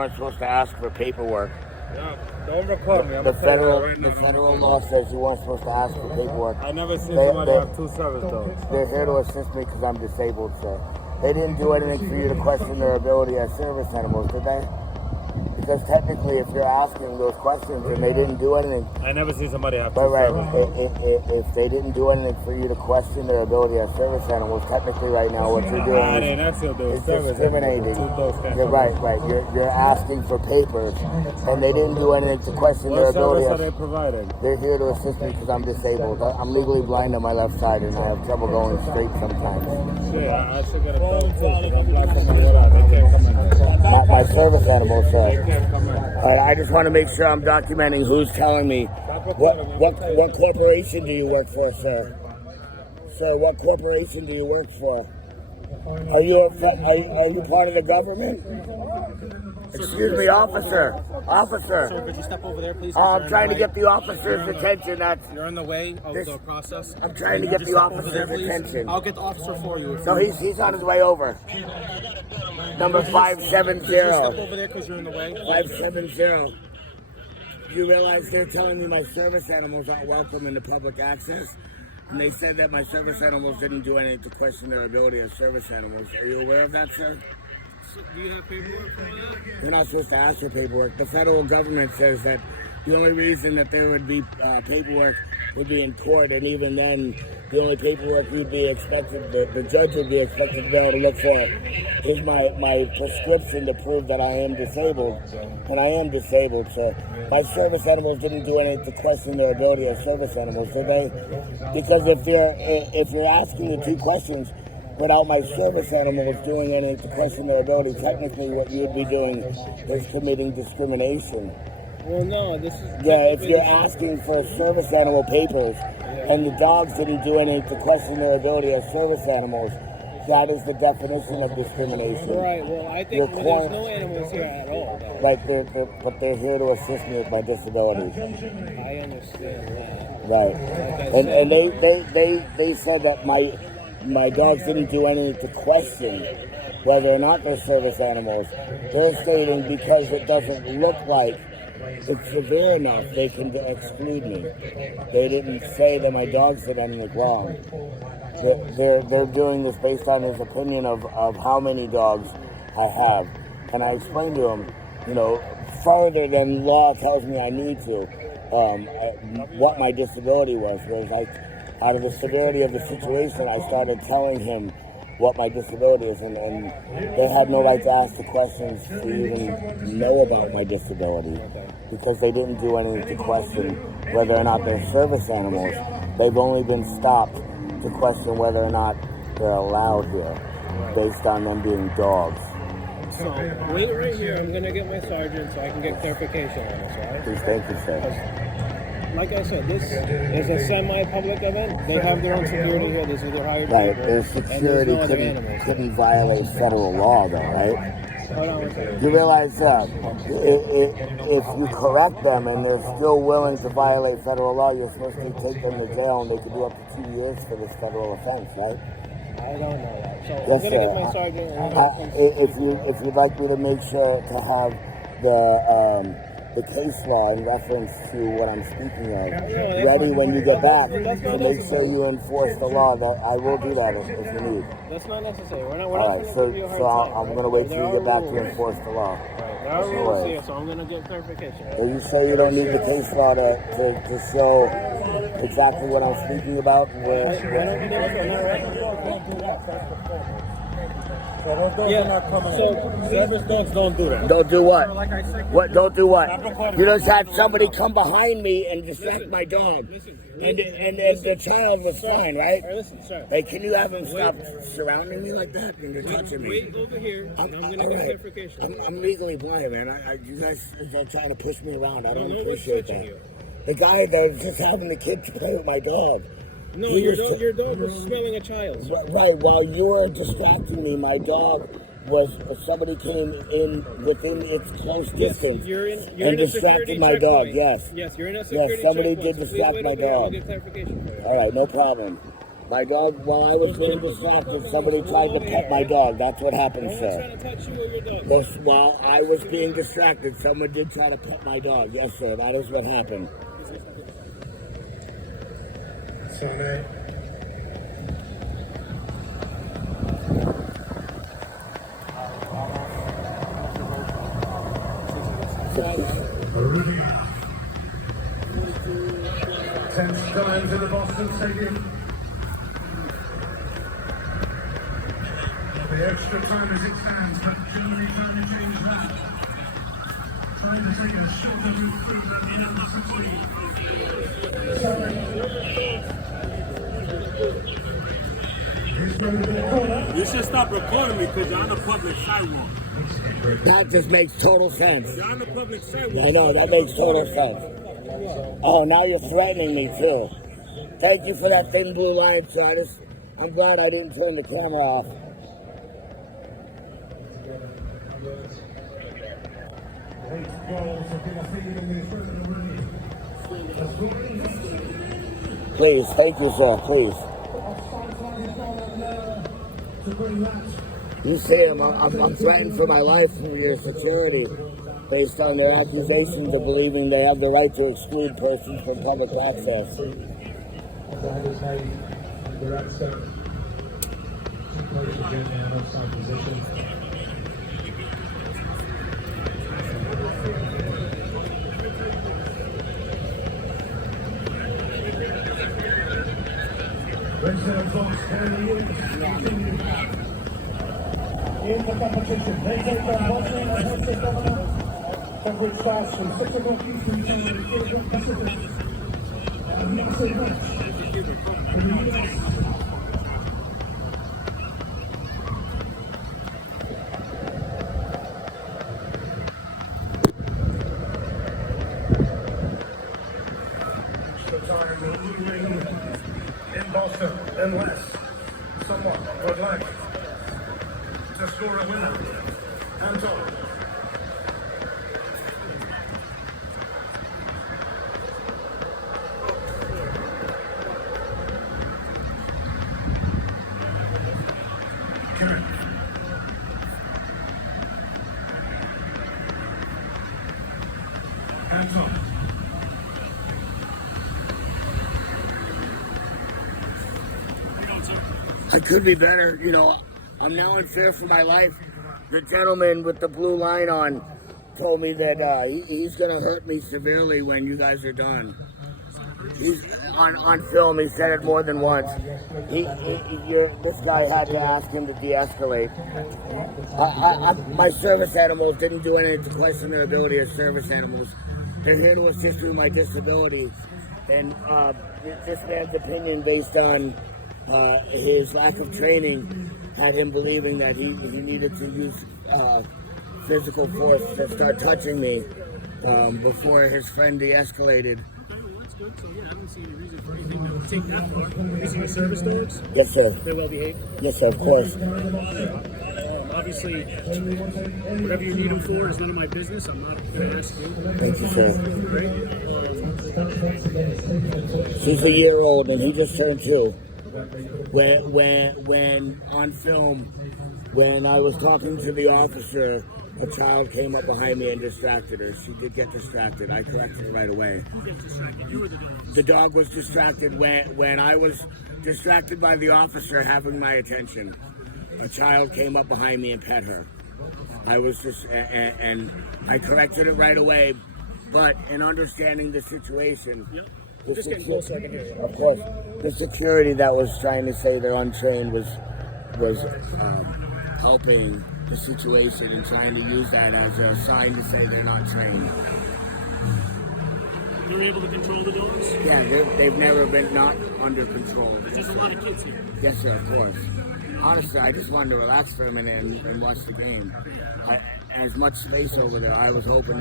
Aren't supposed to ask for paperwork. Yeah, don't record me. The federal law says you weren't supposed to ask for paperwork. I never seen somebody have two service dogs. They're here to assist me because I'm disabled, sir. They didn't do anything for you to question their ability as service animals, did they? Because technically, if you're asking those questions and they didn't do anything, I never seen somebody have two right. service dogs. If they didn't do anything for you to question their ability as service animals, technically, right now, what you're doing is discriminating. You're right. You're asking for papers, and they didn't do anything to question their ability. What service are they providing? They're here to assist me because I'm disabled. I'm legally blind on my left side, and I have trouble going straight sometimes. Yeah, I should get a dog too. I'm black on my side. They can't come in there. Not my service animals, sir. They can't come in. I just want to make sure I'm documenting who's telling me. What corporation do you work for, sir? Sir, what corporation do you work for? Are you part of the government? Excuse me, officer. Officer. Sir, could you step over there, please? I'm trying to get the officer's attention. You're in the way of the process. I'm trying to get the officer's attention. I'll get the officer for you. No, he's on his way over. Number 570. Step over there because you're in the way. 570. Do you realize they're telling me my service animals aren't welcome into public access? And they said that my service animals didn't do anything to question their ability as service animals. Are you aware of that, sir? Do you have paperwork for that? They're not supposed to ask for paperwork. The federal government says that the only reason that there would be paperwork would be in court, and even then, the only paperwork you'd be expected, the judge would be expected to be able to look for is my prescription to prove that I am disabled, and I am disabled, so my service animals didn't do anything to question their ability as service animals, did they? Because if you're asking the two questions without my service animals doing anything to question their ability, technically what you'd be doing is committing discrimination. Well, no, this is... Yeah, if you're asking for service animal papers and the dogs didn't do anything to question their ability as service animals, that is the definition of discrimination. Right, well, I think there's no animals here at all. Though. Like, but they're here to assist me with my disability. I understand that. Right. And they said that my dogs didn't do anything to question whether or not they're service animals. They're stating because it doesn't look like it's severe enough, they can exclude me. They didn't say that my dogs did anything wrong. They're doing this based on his opinion of how many dogs I have. And I explained to him, further than law tells me I need to, what my disability was. Whereas out of the severity of the situation, I started telling him what my disability is, and they had no right to ask the questions to even know about my disability because they didn't do anything to question whether or not they're service animals. They've only been stopped to question whether or not they're allowed here based on them being dogs. So, wait right here. I'm going to get my sergeant so I can get clarification on this, right? Please, thank you, sir. Like I said, this is a semi-public event. They have their own security here. This is their hired Right, people. their security couldn't violate federal law, though, right? Hold on one second. You realize that if you correct them and they're still willing to violate federal law, you're supposed to take them to jail and they could do up to 2 years for this federal offense, right? I don't know that. So Yes, I'm going to get my sergeant. If you'd like me to make sure to have the case law in reference to what I'm speaking of ready when you get back to make sure you enforce the law, that I will do that if you need. That's not necessary. We're not All right, so I'm going to wait till you get back to enforce the law. There are rules here, so I'm going to get clarification. Are you sure you don't need the case law to show exactly what I'm speaking about? Service dogs don't do that. Don't do what? What? Don't do what? You just had somebody come behind me and distract my dog, and the child was fine, right? Listen, sir. Hey, can you have him stop surrounding me like that and you're touching me? Wait over here. I'm going to get clarification. I'm legally blind, man. You guys are trying to push me around. I don't appreciate that. The guy that was just having the kid play with my dog. No, your dog was smelling a child. Right, while you were distracting me, my dog somebody came in within its close distance and distracted my dog. Yes. Yes, you're in a security somebody checkpoint, did so distract my dog. I'll get clarification for you. All right, no problem. My dog, while I was being distracted, somebody tried to pet my dog. That's what happened, Trying sir. to touch you or your dog? Well, while I was being distracted, someone did try to pet my dog. Yes, sir. That is what happened. Rudy. 10 times in the Boston Stadium. The extra time as it stands, but Germany trying to change that. Trying to take a shorter route through the You should stop recording me because you're on a public sidewalk. That just makes total sense. You're on a public sidewalk. I know, that makes total sense. Oh, now you're threatening me, too. Thank you for that thin blue line, sir. I'm glad I didn't turn the camera off. Please, thank you, sir, please. You see him, I'm threatened for my life from your security based on their accusations of believing they have the right to exclude persons from public access. In the competition, they take their Boston and Hudson Governor, which starts from 6 o'clock Eastern Time and 8 o'clock Pacific. A massive match for the US. Extra time looming in Boston, unless someone would like to score a winner. Anton. Karen. Anton. I could be better, you know. I'm now in fear for my life. The gentleman with the blue line on told me that he's going to hurt me severely when you guys are done. He's on film. He said it more than once. This guy had to ask him to de-escalate. My service animals didn't do anything to question their ability as service animals. They're here to assist me with my disability. And this man's opinion based on his lack of training had him believing that he needed to use physical force to start touching me before his friend de-escalated. That's good. So, yeah, I don't see any reason for anything that would take that long. These are your service dogs? Yes, sir. They're well behaved? Yes, sir, of course. Obviously, whatever you need them for is none of my business. I'm not going to ask you. Thank you, sir. Right? She's a year old and he just turned 2. When on film, when I was talking to the officer, a child came up behind me and distracted her. She did get distracted. I corrected her right away. Who gets distracted? You or the dog? The dog was distracted when I was distracted by the officer having my attention. A child came up behind me and pet her. I was just, and I corrected it right away. But in understanding the situation, Yep. Just getting close so I can hear you. of course, the security that was trying to say they're untrained was helping the situation and trying to use that as a sign to say they're not trained. You're able to control the dogs? Yeah, they've never been not under control. There's just a lot of kids here. Yes, sir, of course. Honestly, I just wanted to relax for a minute and watch the game. As much space over there, I was hoping